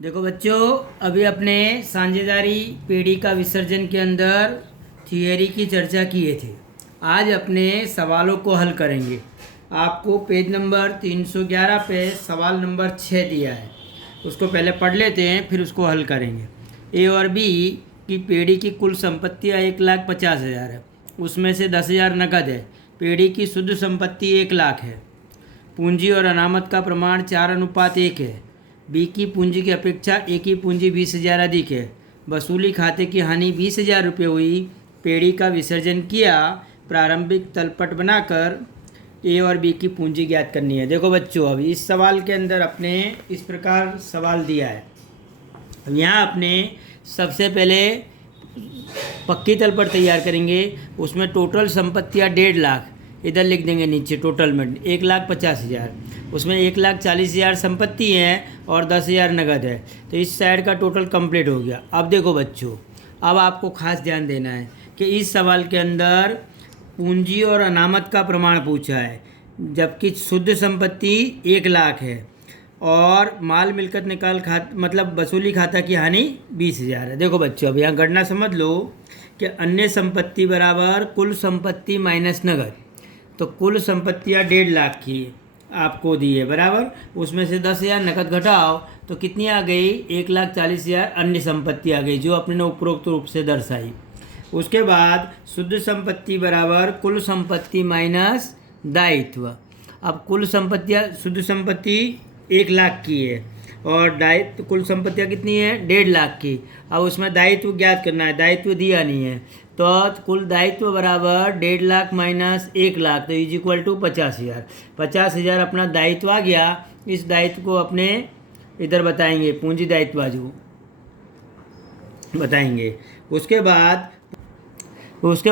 देखो बच्चों, अभी अपने साझेदारी पीढ़ी का विसर्जन के अंदर थियरी की चर्चा किए थे। आज अपने सवालों को हल करेंगे। आपको पेज नंबर 311 पे सवाल नंबर 6 दिया है, उसको पहले पढ़ लेते हैं, फिर उसको हल करेंगे। ए और बी की पीढ़ी की कुल संपत्तियाँ 1,50,000 है, उसमें से 10,000 नकद है। पीढ़ी की शुद्ध संपत्ति 1,00,000 है। पूंजी और अनामत का प्रमाण 4:1 है। बी की पूंजी की अपेक्षा ए की पूंजी 20,000 अधिक है। वसूली खाते की हानि 20,000 रुपये हुई। पेढ़ी का विसर्जन किया। प्रारंभिक तलपट बनाकर ए और बी की पूंजी ज्ञात करनी है। देखो बच्चों, अभी इस सवाल के अंदर अपने इस प्रकार सवाल दिया है। अब यहाँ अपने सबसे पहले पक्की तलपट तैयार करेंगे। उसमें टोटल संपत्तियाँ 1,50,000 इधर लिख देंगे नीचे। टोटल में 1,50,000, उसमें 1,40,000 संपत्ति है और 10,000 नगद है। तो इस साइड का टोटल कंप्लीट हो गया। अब देखो बच्चों, अब आपको खास ध्यान देना है कि इस सवाल के अंदर पूंजी और अनामत का प्रमाण पूछा है, जबकि शुद्ध संपत्ति 1,00,000 है और माल मिलकत निकाल मतलब वसूली खाता की हानि 20,000 है। देखो बच्चों, अब यहाँ गणना समझ लो कि अन्य संपत्ति बराबर कुल संपत्ति माइनस नगद। तो कुल संपत्तियाँ 1,50,000 की आपको दी है बराबर, उसमें से 10,000 नकद घटाओ तो कितनी आ गई? 1,40,000 अन्य संपत्ति आ गई, जो अपने ने उपरोक्त रूप से दर्शाई। उसके बाद शुद्ध संपत्ति बराबर कुल संपत्ति माइनस दायित्व। अब कुल संपत्तियाँ, शुद्ध संपत्ति 1,00,000 की है और दायित्व कुल संपत्तियाँ कितनी है? 1,50,000 की। अब उसमें दायित्व ज्ञात करना है, दायित्व दिया नहीं है, तो कुल दायित्व बराबर 1,50,000 माइनस 1,00,000, तो इज इक्वल टू 50,000। 50,000 अपना दायित्व आ गया। इस दायित्व को अपने इधर बताएंगे, पूंजी दायित्व बाजू बताएंगे। उसके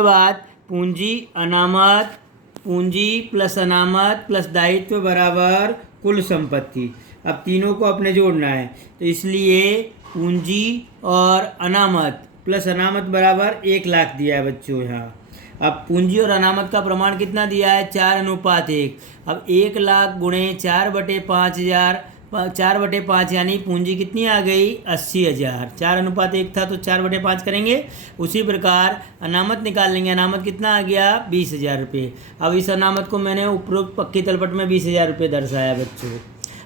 बाद पूंजी अनामत, पूंजी प्लस अनामत प्लस दायित्व बराबर कुल संपत्ति। अब तीनों को अपने जोड़ना है, तो इसलिए पूंजी और अनामत प्लस अनामत बराबर 1,00,000 दिया है बच्चों यहाँ। अब पूंजी और अनामत का प्रमाण कितना दिया है? 4:1। अब 1,00,000 गुणे 4/5,000, 4/5 यानी पूंजी कितनी आ गई? 80,000। 4:1 था तो 4/5 करेंगे। उसी प्रकार अनामत निकाल लेंगे। अनामत कितना आ गया? 20,000 रुपये। अब इस अनामत को मैंने उपरोक्त पक्की तलपट में 20,000 रुपये दर्शाया बच्चों।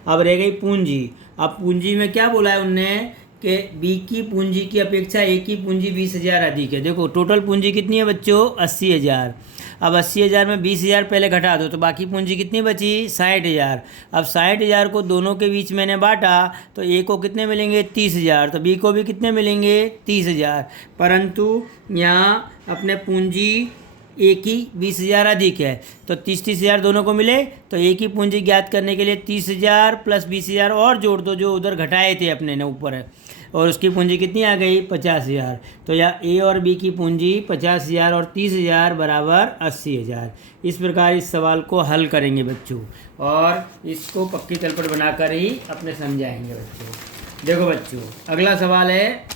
अब रह गई पूंजी। अब पूंजी में क्या बोला है उनने कि बी की पूंजी की अपेक्षा ए की पूंजी 20,000 अधिक है। देखो टोटल पूंजी कितनी है बच्चों? 80,000। अब 80,000 में 20,000 पहले घटा दो तो बाकी पूंजी कितनी बची? 60,000। अब 60,000 को दोनों के बीच मैंने बांटा तो ए को कितने मिलेंगे? 30,000। तो बी को भी कितने मिलेंगे? 30,000। परंतु यहाँ अपने पूंजी ए की 20,000 अधिक है, तो 30,000 दोनों को मिले, तो ए की पूंजी ज्ञात करने के लिए 30,000 प्लस 20,000 और जोड़ दो, जो उधर घटाए थे अपने ने ऊपर है, और उसकी पूंजी कितनी आ गई? 50,000। तो यहाँ ए और बी की पूंजी 50,000 और 30,000 बराबर 80,000। इस प्रकार इस सवाल को हल करेंगे बच्चों, और इसको पक्की तलपट बनाकर ही अपने समझाएंगे बच्चों। देखो बच्चों, अगला सवाल है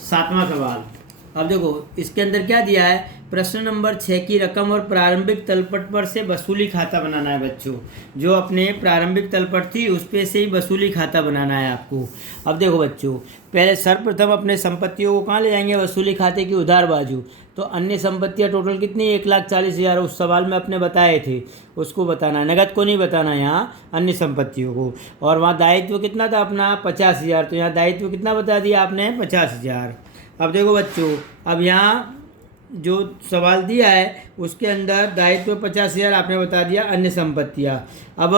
7वां सवाल। अब देखो इसके अंदर क्या दिया है? प्रश्न नंबर 6 की रकम और प्रारंभिक तलपट पर से वसूली खाता बनाना है बच्चों। जो अपने प्रारंभिक तलपट थी उस पे से ही वसूली खाता बनाना है आपको। अब देखो बच्चों, पहले सर्वप्रथम अपने संपत्तियों को कहाँ ले जाएंगे? वसूली खाते की उधार बाजू। तो अन्य संपत्तियाँ टोटल कितनी? 1,40,000 उस सवाल में अपने बताए थे, उसको बताना है। नगद को नहीं बताना यहाँ, अन्य संपत्तियों को। और वहाँ दायित्व कितना था अपना? 50,000। तो यहाँ दायित्व कितना बता दिया आपने? 50,000। अब देखो बच्चों, अब यहाँ जो सवाल दिया है उसके अंदर दायित्व 50,000 आपने बता दिया, अन्य संपत्तियाँ। अब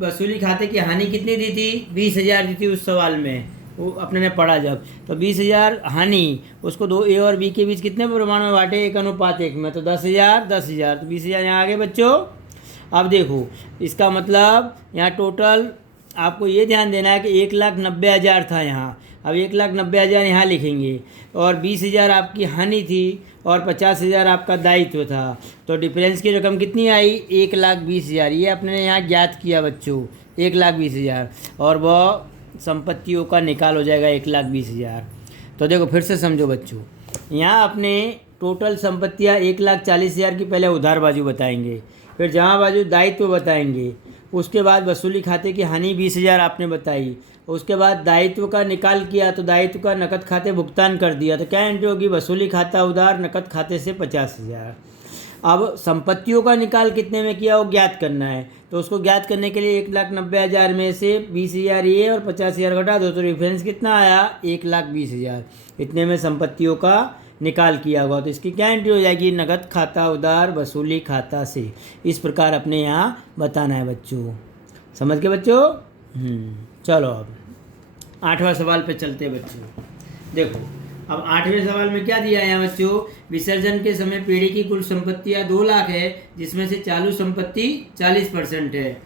वसूली खाते की हानि कितनी दी थी? 20,000 दी थी उस सवाल में, वो अपने ने पढ़ा जब। तो 20,000 हानि, उसको दो ए और बी के बीच कितने प्रमाण में बांटे? 1:1 में। तो 10,000 10,000, तो 20,000 यहाँ आ गए बच्चों। अब देखो इसका मतलब यहाँ टोटल आपको ये ध्यान देना है कि 1,90,000 था यहाँ। अब 1,90,000 यहाँ लिखेंगे, और 20,000 आपकी हानि थी और 50,000 आपका दायित्व था। तो डिफरेंस की रकम कितनी आई? 1,20,000। ये अपने यहाँ ज्ञात किया बच्चों, 1,20,000, और वह संपत्तियों का निकाल हो जाएगा 1,20,000। तो देखो फिर से समझो बच्चों, यहाँ अपने टोटल संपत्तियाँ 1,40,000 की पहले उधार बाजू बताएंगे, फिर जमा बाजू दायित्व बताएंगे, उसके बाद वसूली खाते की हानि 20,000 आपने बताई। उसके बाद दायित्व का निकाल किया तो दायित्व का नकद खाते भुगतान कर दिया, तो क्या एंट्री होगी? वसूली खाता उधार नकद खाते से 50,000। अब संपत्तियों का निकाल कितने में किया वो ज्ञात करना है, तो उसको ज्ञात करने के लिए 1,90,000 में से 20,000 ये और 50,000 घटा दो, तो रेफरेंस कितना आया? 1,20,000। इतने में संपत्तियों का निकाल किया होगा, तो इसकी क्या एंट्री हो जाएगी? नकद खाता उधार वसूली खाता से। इस प्रकार अपने यहाँ बताना है बच्चों। समझ के बच्चों? चलो अब 8वां सवाल पे चलते हैं बच्चों। देखो अब 8वें सवाल में क्या दिया है बच्चों? विसर्जन के समय पीढ़ी की कुल संपत्तियां 2 लाख है, जिसमें से चालू संपत्ति 40% है।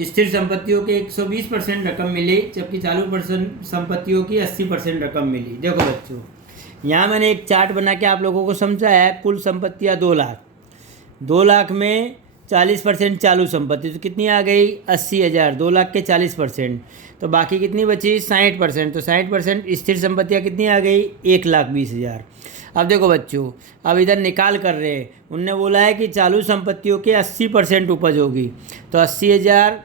स्थिर संपत्तियों के 120% रकम मिली, जबकि चालू संपत्तियों की 80% रकम मिली। देखो बच्चों, यहाँ मैंने एक चार्ट बना के आप लोगों को समझाया है। कुल संपत्तियाँ 2 लाख, 2 लाख में 40% चालू संपत्ति, तो कितनी आ गई? 80,000। 2 लाख के 40%, तो बाकी कितनी बची? 60%। तो 60% स्थिर संपत्तियाँ कितनी आ गई? 1,20,000। अब देखो बच्चों, अब इधर निकाल कर रहे हैं। उनने बोला है कि चालू संपत्तियों के 80% उपज होगी, तो 80,000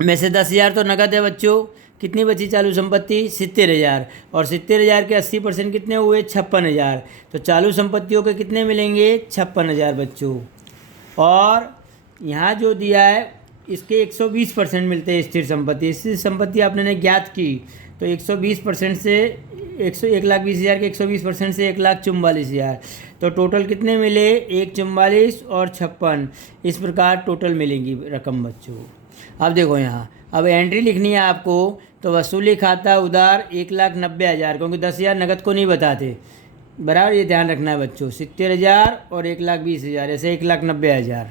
में से 10,000 तो नकद है बच्चों। कितनी बची चालू संपत्ति? 70,000। और 70,000 के 80% कितने हुए? 56,000। तो चालू संपत्तियों के कितने मिलेंगे? 56,000 बच्चों। और यहाँ जो दिया है इसके 120% मिलते हैं स्थिर संपत्ति। स्थिर संपत्ति आपने ज्ञात की, तो 120% से 1,20,000 के 120% से 1,44,000, तो टोटल कितने मिले? 1,44 और 56। इस प्रकार टोटल मिलेंगी रकम बच्चों। अब देखो यहाँ, अब एंट्री लिखनी है आपको, तो वसूली खाता उधार 1,90,000, क्योंकि 10,000 नकद को नहीं बताते, बराबर ये ध्यान रखना है बच्चों। 70,000 और 1,20,000, ऐसे 1,90,000।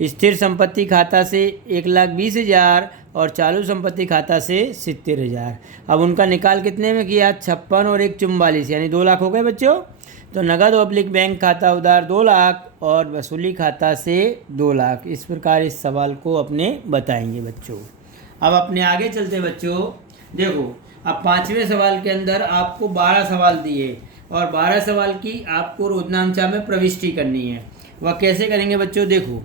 स्थिर संपत्ति खाता से 1,20,000 और चालू संपत्ति खाता से 70,000। अब उनका निकाल कितने में किया? 56 और 1,44, यानी 2 लाख हो गए बच्चों। तो नगद ऑब्लिक बैंक खाता उधार 2 लाख और वसूली खाता से 2 लाख। इस प्रकार इस सवाल को अपने बताएंगे बच्चों। अब अपने आगे चलते बच्चों। देखो अब 5वें सवाल के अंदर आपको 12 सवाल दिए और 12 सवाल की आपको रोजनामचा में प्रविष्टि करनी है। वह कैसे करेंगे बच्चों? देखो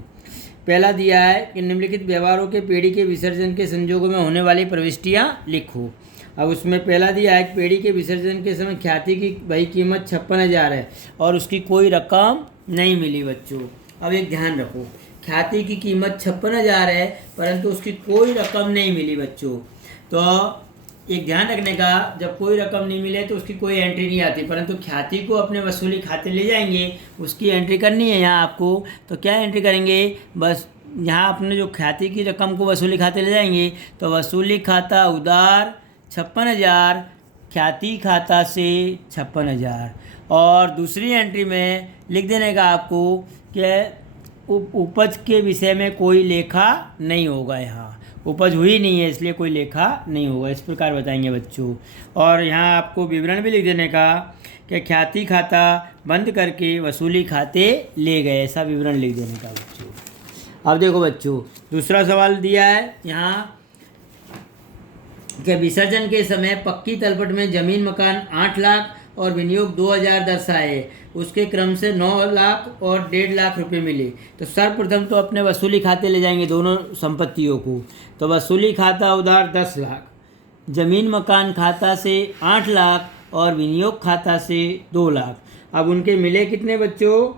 पहला दिया है कि निम्नलिखित व्यवहारों के पीढ़ी के विसर्जन के संजोगों में होने वाली प्रविष्टियाँ लिखो। अब उसमें पहला दिया है कि पीढ़ी के विसर्जन के समय ख्याति की भाई कीमत 56,000 है और उसकी कोई रकम नहीं मिली बच्चों। अब एक ध्यान रखो, ख्याति की कीमत 56,000 है परंतु उसकी कोई रकम नहीं मिली बच्चों। तो एक ध्यान रखने का, जब कोई रकम नहीं मिले तो उसकी कोई एंट्री नहीं आती, परंतु ख्याति को अपने वसूली खाते ले जाएंगे, उसकी एंट्री करनी है यहाँ आपको। तो क्या एंट्री करेंगे? बस यहाँ अपने जो ख्याति की रकम को वसूली खाते ले जाएंगे, तो वसूली खाता उधार 56,000, ख्याति खाता से 56,000। और दूसरी एंट्री में लिख देने का आपको कि उपज के विषय में कोई लेखा नहीं होगा। यहाँ उपज हुई नहीं है इसलिए कोई लेखा नहीं होगा। इस प्रकार बताएंगे बच्चों। और यहाँ आपको विवरण भी लिख देने का कि ख्याति खाता बंद करके वसूली खाते ले गए, ऐसा विवरण लिख देने का बच्चों। अब देखो बच्चों, दूसरा सवाल दिया है यहाँ कि विसर्जन के समय पक्की तलपट में जमीन मकान 8 लाख और विनियोग 2,000 दर्शाए, उसके क्रम से 9 लाख और 1.5 लाख रुपए मिले। तो सर्वप्रथम तो अपने वसूली खाते ले जाएंगे दोनों संपत्तियों को। तो वसूली खाता उधार 10 लाख, जमीन मकान खाता से 8 लाख और विनियोग खाता से 2 लाख। अब उनके मिले कितने बच्चों?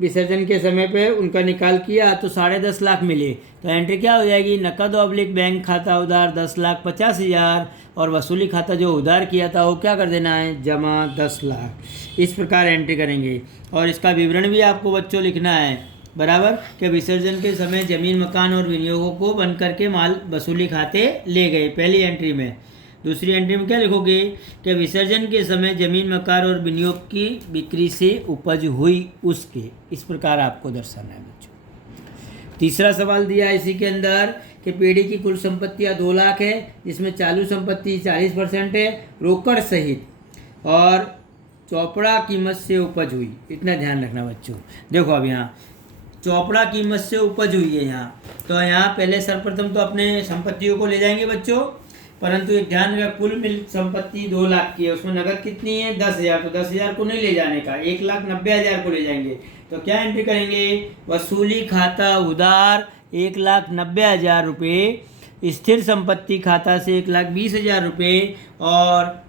विसर्जन के समय पे उनका निकाल किया तो 10.5 लाख मिले। तो एंट्री क्या हो जाएगी? नकद ऑब्लिक बैंक खाता उधार 10,50,000 और वसूली खाता जो उधार किया था वो क्या कर देना है? जमा 10 लाख। इस प्रकार एंट्री करेंगे और इसका विवरण भी आपको बच्चों लिखना है बराबर कि विसर्जन के समय जमीन मकान और विनियोगों को बंद करके माल वसूली खाते ले गए, पहली एंट्री में। दूसरी एंट्री में क्या लिखोगे कि विसर्जन के समय जमीन मकान और विनियोग की बिक्री से उपज हुई उसके। इस प्रकार आपको दर्शाना है बच्चों। तीसरा सवाल दिया है इसी के अंदर कि पीढ़ी की कुल संपत्तियां 2 लाख है, जिसमें चालू संपत्ति 40% है रोकड़ सहित और चौपड़ा कीमत से उपज हुई। इतना ध्यान रखना बच्चों। देखो अब यहाँ चौपड़ा कीमत से उपज हुई है यहाँ, तो यहाँ पहले सर्वप्रथम तो अपने संपत्तियों को ले जाएंगे बच्चों, परंतु एक ध्यान रखा कुल मिल संपत्ति 2 लाख की है, उसमें नगद कितनी है? 10,000। तो 10,000 को नहीं ले जाने का, 1,90,000 को ले जाएंगे। तो क्या एंट्री करेंगे? वसूली खाता उधार 1,90,000 रुपये, स्थिर संपत्ति खाता से 1,20,000 रुपये और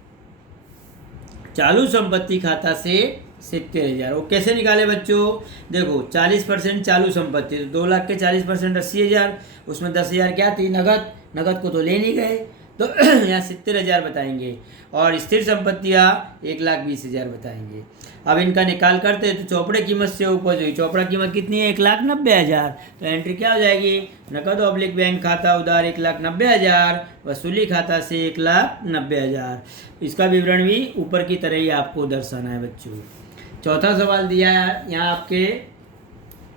चालू संपत्ति खाता से 70,000। वो कैसे निकाले बच्चों? देखो 40% चालू संपत्ति, तो 2 लाख के 40% 80,000, उसमें 10,000 क्या थी? नगद। नगद को तो ले नहीं गए, तो यहाँ 70,000 बताएंगे और स्थिर संपत्तियाँ 1,20,000 बताएंगे। अब इनका निकाल करते हैं तो चौपड़े कीमत से उपज हुई। चौपड़ा कीमत कितनी है? 1,90,000। तो एंट्री क्या हो जाएगी? नकद ऑब्लिक बैंक खाता उधार 1,90,000, वसूली खाता से 1,90,000। इसका विवरण भी ऊपर की तरह ही आपको दर्शाना है बच्चों। चौथा सवाल दिया है यहाँ आपके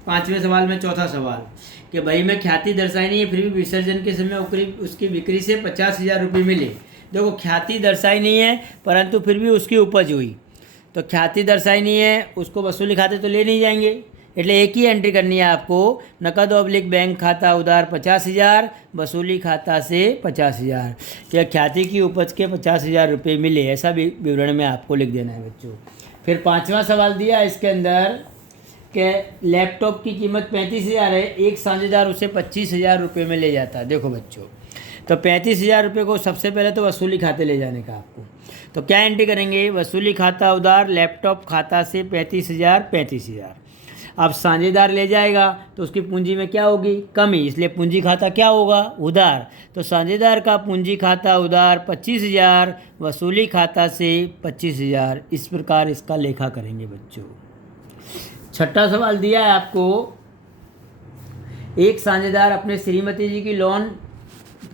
5वें सवाल में। चौथा सवाल कि भाई में ख्याति दर्शाई नहीं है, फिर भी विसर्जन के समय उसकी बिक्री से 50,000 रुपये मिले। देखो ख्याति दर्शाई नहीं है परंतु फिर भी उसकी उपज हुई, तो ख्याति दर्शाई नहीं है, उसको वसूली खाते तो ले नहीं जाएंगे, એટલે एक ही एंट्री करनी है आपको। नकद ऑब्लिक बैंक खाता उधार 50,000, वसूली खाता से 50,000। क्या ख्याति की उपज के 50,000 रुपये मिले, ऐसा भी विवरण में आपको लिख देना है बच्चों। फिर 5वां सवाल दिया इसके अंदर कि लैपटॉप की कीमत 35,000 है, एक साझेदार उसे 25,000 रुपये में ले जाता है। देखो बच्चों, तो 35,000 रुपये को सबसे पहले तो वसूली खाते ले जाने का आपको, तो क्या एंट्री करेंगे? वसूली खाता उधार लैपटॉप खाता से 35,000। अब साझेदार ले जाएगा तो उसकी पूंजी में क्या होगी? कमी, इसलिए पूंजी खाता क्या होगा? उधार। तो साझेदार का पूंजी खाता उधार 25,000, वसूली खाता से 25,000। इस प्रकार इसका लेखा करेंगे बच्चों। छठा सवाल दिया है आपको, एक साझेदार अपने श्रीमती जी की लोन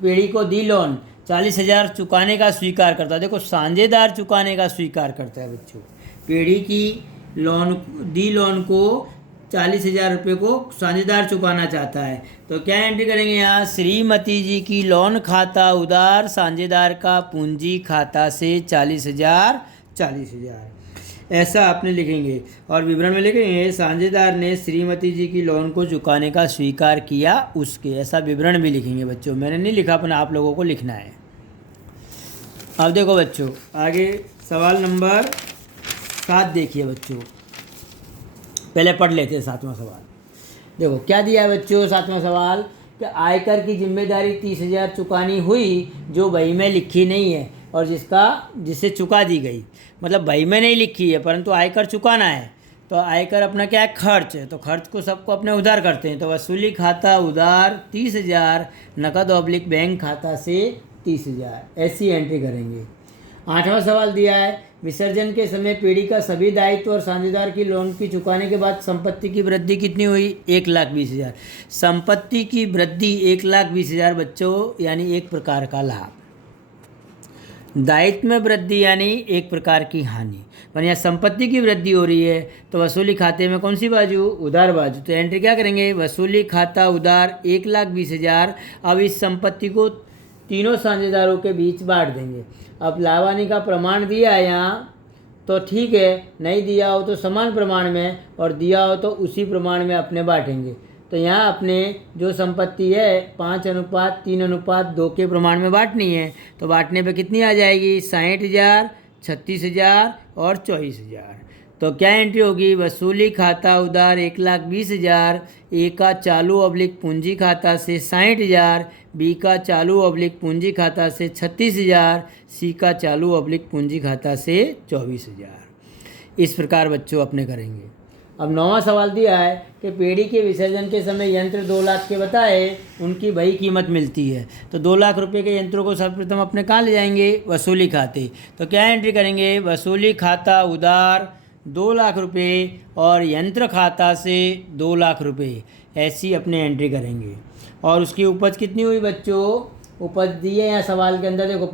पीढ़ी को दी लोन 40,000 चुकाने का स्वीकार करता है। देखो साझेदार चुकाने का स्वीकार करता है बच्चों, पीढ़ी की लोन को 40,000 रुपये को साझेदार चुकाना चाहता है, तो क्या एंट्री करेंगे यहाँ? श्रीमती जी की लोन खाता उधार साझेदार का पूंजी खाता से 40,000 ऐसा आपने लिखेंगे। और विवरण में लिखेंगे साझेदार ने श्रीमती जी की लोन को चुकाने का स्वीकार किया उसके, ऐसा विवरण भी लिखेंगे बच्चों। मैंने नहीं लिखा, अपना आप लोगों को लिखना है। अब देखो बच्चों आगे सवाल नंबर 7 देखिए बच्चों, पहले पढ़ लेते हैं 7वां सवाल। देखो क्या दिया है बच्चों 7वां सवाल कि आयकर की जिम्मेदारी 30,000 चुकानी हुई जो बही में लिखी नहीं है और जिसे चुका दी गई, मतलब बही में नहीं लिखी है परंतु आयकर चुकाना है। तो आयकर अपना क्या है? खर्च है, तो खर्च को सबको अपने उधार करते हैं। तो वसूली खाता उधार 30,000, नकद ऑब्लिक बैंक खाता से 30,000, ऐसी एंट्री करेंगे। 8वां सवाल दिया है विसर्जन के समय पीढ़ी का सभी दायित्व और साझेदार की लोन की चुकाने के बाद संपत्ति की वृद्धि कितनी हुई? 1,20,000। संपत्ति की वृद्धि 1,20,000 बच्चों, यानी एक प्रकार का लाभ। दायित्व में वृद्धि यानी एक प्रकार की हानि। पर यहाँ संपत्ति की वृद्धि हो रही है तो वसूली खाते में कौन सी बाजू? उधार बाजू। तो एंट्री क्या करेंगे? वसूली खाता उधार 1,20,000। अब इस संपत्ति को तीनों साझेदारों के बीच बांट देंगे। अब लाभानी का प्रमाण दिया है यहाँ तो ठीक है, नहीं दिया हो तो समान प्रमाण में, और दिया हो तो उसी प्रमाण में अपने बांटेंगे। तो यहाँ अपने जो संपत्ति है 5:3:2 के प्रमाण में बांटनी है, तो बांटने पे कितनी आ जाएगी? 60,000, 36,000 और 24,000। तो क्या एंट्री होगी? वसूली खाता उधार 1,20,000, ए का चालू ऑब्लिक पूंजी खाता से 60,000, बी का चालू ऑब्लिक पूंजी खाता से 36,000, सी का चालू ऑब्लिक पूंजी खाता से 24,000। इस प्रकार बच्चों अपने करेंगे। अब 9वां सवाल दिया है कि पीढ़ी के विसर्जन के समय यंत्र 2 लाख के बताए, उनकी वही कीमत मिलती है। तो 2 लाख रुपए के यंत्रों को सर्वप्रथम अपने कहाँ ले जाएंगे? वसूली खाते। तो क्या एंट्री करेंगे? वसूली खाता उधार 2 लाख रुपये और यंत्र खाता से 2 लाख रुपये, ऐसी अपने एंट्री करेंगे। और उसकी उपज कितनी हुई बच्चों? उपज दी है यहाँ सवाल के अंदर, देखो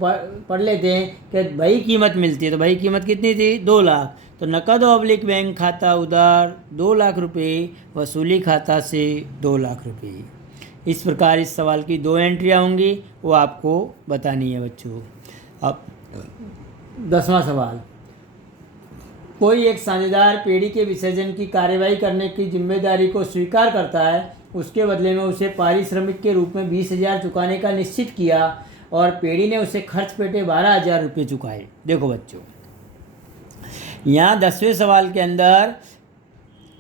पढ़ लेते हैं कि भाई कीमत मिलती है। तो भाई कीमत कितनी थी? 2 लाख। तो नकद ऑब्लिक बैंक खाता उधार 2 लाख रुपये, वसूली खाता से 2 लाख रुपये। इस प्रकार इस सवाल की 2 एंट्रियाँ होंगी, वो आपको बतानी है बच्चों। अब 10वां सवाल, कोई एक साझेदार पीढ़ी के विसर्जन की कार्यवाही करने की जिम्मेदारी को स्वीकार करता है, उसके बदले में उसे पारिश्रमिक के रूप में 20,000 चुकाने का निश्चित किया और पीढ़ी ने उसे खर्च पेटे 12,000 रुपये चुकाए। देखो बच्चों यहाँ 10वें सवाल के अंदर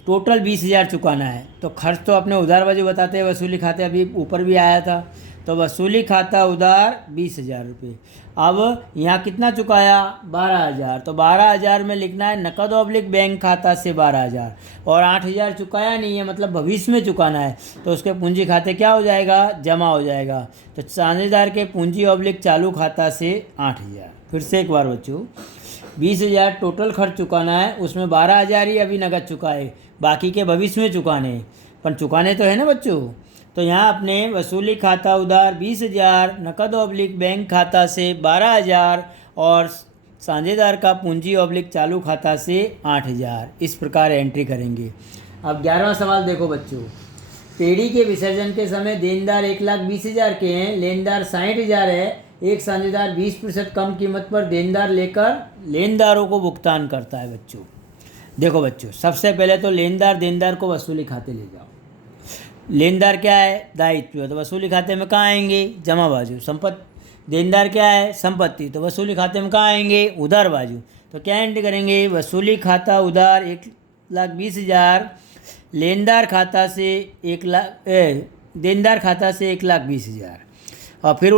टोटल 20,000 चुकाना है। तो खर्च तो अपने उधार बाजू बताते हैं, वसूली खाते अभी ऊपर भी आया था। तो वसूली खाता उधार 20,000 रुपये। अब यहाँ कितना चुकाया 12,000, तो 12,000 में लिखना है नकद ऑब्लिक बैंक खाता से 12,000, और 8,000 चुकाया नहीं है, मतलब भविष्य में चुकाना है, तो उसके पूंजी खाते क्या हो जाएगा, जमा हो जाएगा। तो साझेदार के पूंजी ऑब्लिक चालू खाता से 8,000। फिर से एक बार बच्चों, 20,000 टोटल खर्च चुकाना है, उसमें 12,000 ही अभी नकद चुकाए, बाकी के भविष्य में चुकाने, पर चुकाने तो है ना बच्चों। तो यहाँ अपने वसूली खाता उधार 20,000, नकद ऑब्लिक बैंक खाता से 12,000 और साझेदार का पूंजी ऑब्लिक चालू खाता से 8,000, इस प्रकार एंट्री करेंगे। अब 11वां सवाल देखो बच्चों, पेड़ी के विसर्जन के समय देनदार 1,20,000 के हैं, लेनदार 60,000 है। एक साझेदार 20% कम कीमत पर देनदार लेकर लेनदारों को भुगतान करता है बच्चों। देखो बच्चों, सबसे पहले तो लेनदार देनदार को वसूली खाते ले जाओ। लेनदार क्या है, दायित्व, तो वसूली खाते में कहाँ आएंगे, जमा बाजू। संपत्ति, देनदार क्या है, संपत्ति, तो वसूली खाते में कहाँ आएंगे, उधार बाजू। तो क्या एंट्री करेंगे, वसूली खाता उधार 1,20,000, लेनदार खाता से 1,00,000, देनदार खाता से 1,20,000। और फिर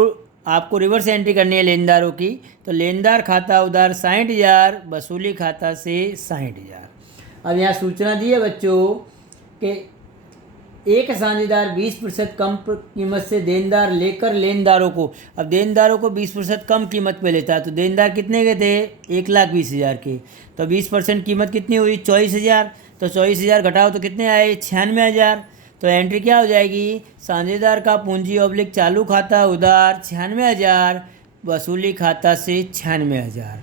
आपको रिवर्स एंट्री करनी है लेनदारों की, तो लेनदार खाता उधार 60,000, वसूली खाता से 60,000। अब यहाँ सूचना दी है बच्चों कि एक साझेदार 20% कम कीमत से देनदार लेकर लेनदारों को, अब देनदारों को 20% कम कीमत पे लेता है, तो देनदार कितने के थे, 1,20,000 के, तो 20% कीमत कितनी हुई, 24,000, तो 24,000 घटाओ तो कितने आए, 96,000। तो एंट्री क्या हो जाएगी, साझेदार का पूंजी ऑब्लिक चालू खाता उधार 96,000, वसूली खाता से 96,000।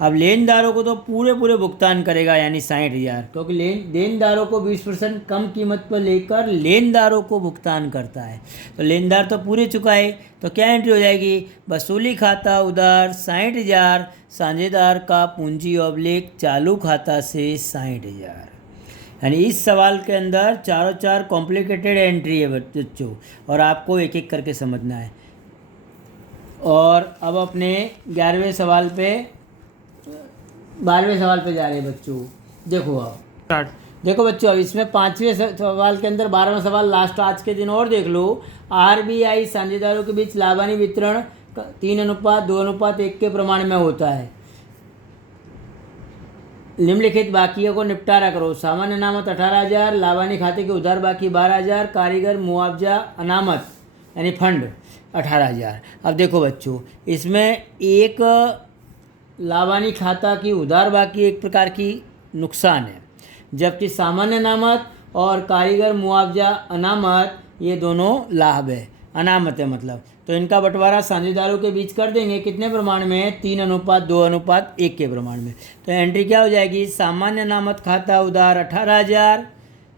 अब लेनदारों को तो पूरे भुगतान करेगा, यानी 60,000, क्योंकि देनदारों को 20% कम कीमत पर लेकर लेनदारों को भुगतान करता है, तो लेनदार तो पूरे चुकाए। तो क्या एंट्री हो जाएगी, वसूली खाता उधार 60,000, साझेदार का पूंजी ऑब्लिक चालू खाता से 60,000। यानी इस सवाल के अंदर चारों चार कॉम्प्लिकेटेड एंट्री है बच्चों, और आपको एक एक करके समझना है। और अब अपने 12वें सवाल पे जा रहे हैं बच्चों। देखो अब देखो बच्चों, अब इसमें 5वें सवाल के अंदर 12वां सवाल लास्ट आज के दिन और देख लो। आरबीआई साझेदारों के बीच लाभानी वितरण 3:2:1 के प्रमाण में होता है। निम्नलिखित बाकियों को निपटारा करो। सामान्य अनामत 18,000, लाभानी खाते के उधार बाकी 12,000, कारीगर मुआवजा अनामत यानी फंड 18,000। अब देखो बच्चों, इसमें एक लाभानी खाता की उधार बाकी एक प्रकार की नुकसान है, जबकि सामान्य अनामत और कारीगर मुआवजा अनामत ये दोनों लाभ है, अनामत है मतलब। तो इनका बंटवारा साझेदारों के बीच कर देंगे, कितने प्रमाण में, 3:2:1 के प्रमाण में। तो एंट्री क्या हो जाएगी, सामान्य अनामत खाता उधार 18,000,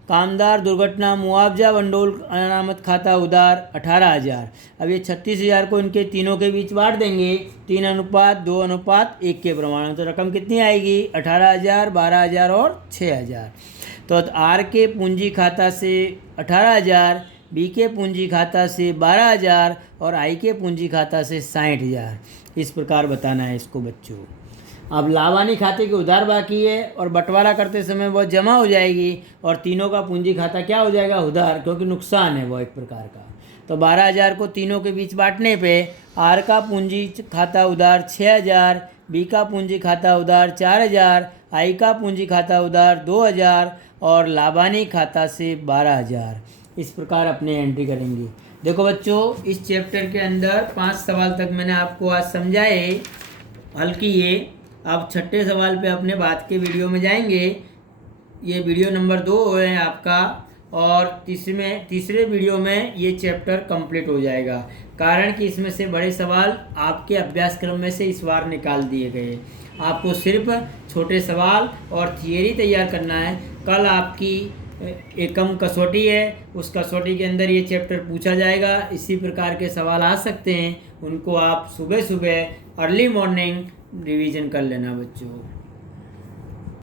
कामदार दुर्घटना मुआवजा भंडोल अनामत खाता उधार 18,000। अब ये 36,000 को इनके तीनों के बीच बांट देंगे 3:2:1 के प्रमाण में। तो रकम कितनी आएगी, 18,000, 12,000 और 6,000। तो आर के पूंजी खाता से 18,000, बी के पूंजी खाता से 12,000 और आई के पूंजी खाता से 60,000। इस प्रकार बताना है इसको बच्चों। अब लाभानी खाते की उधार बाकी है और बंटवारा करते समय वो जमा हो जाएगी, और तीनों का पूंजी खाता क्या हो जाएगा, उधार, क्योंकि नुकसान है वो एक प्रकार का। तो 12,000 को तीनों के बीच बांटने पे आर का पूंजी खाता उधार 6,000, बी का पूंजी खाता उधार 4,000, आई का पूंजी खाता उधार 2,000 और लाभानी खाता से 12,000। इस प्रकार अपने एंट्री करेंगे। देखो बच्चों, इस चैप्टर के अंदर 5 सवाल तक मैंने आपको आज समझाए, हल किए। अब छठे सवाल पे अपने बाद के वीडियो में जाएंगे। ये वीडियो नंबर 2 है आपका, और तीसरे वीडियो में ये चैप्टर कंप्लीट हो जाएगा, कारण कि इसमें से बड़े सवाल आपके अभ्यासक्रम में से इस बार निकाल दिए गए। आपको सिर्फ छोटे सवाल और थियरी तैयार करना है। कल आपकी एकम कसौटी है, उस कसौटी के अंदर ये चैप्टर पूछा जाएगा। इसी प्रकार के सवाल आ सकते हैं, उनको आप सुबह अर्ली मॉर्निंग रिवीजन कर लेना बच्चों।